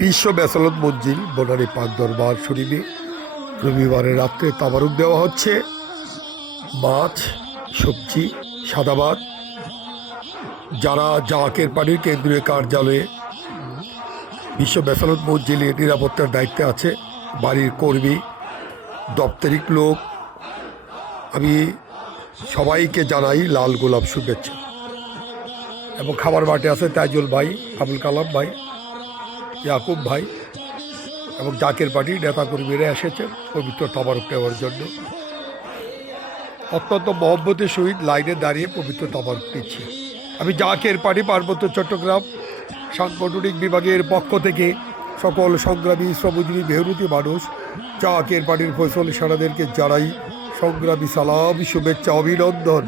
বিশ্ব ব্যাসালত মঞ্জিল বনানী পাক দরবার শরীফে রবিবারের রাত্রে তাবারুক দেওয়া হচ্ছে। মাছ, সবজি, সাদা ভাত। যারা জাকের পানির কেন্দ্রীয় কার্যালয়ে বিশ্ব ব্যাসালত মঞ্জিলের নিরাপত্তার দায়িত্বে আছে, বাড়ির কর্মী, দপ্তরিক লোক, আমি সবাইকে জানাই লাল গোলাপ শুভেচ্ছা। এবং খাবার মাঠে আছে তাইজুল ভাই, আবুল কালাম ভাই, ইয়াকুব ভাই এবং জাকের পার্টির নেতাকর্মীরা এসেছেন পবিত্র তাবারুক নেওয়ার জন্য। অত্যন্ত মহব্বতের সহিত লাইনে দাঁড়িয়ে পবিত্র তাবারুক নিচ্ছি। আমি জাকের পার্টি পার্বত্য চট্টগ্রাম সাংগঠনিক বিভাগের পক্ষ থেকে সকল সংগ্রামী শ্রমজীবী মেহনতি মানুষ জাকের পার্টির ফয়সল সারাদেরকে জানাই সংগ্রামী সালাম, শুভেচ্ছা, অভিনন্দন।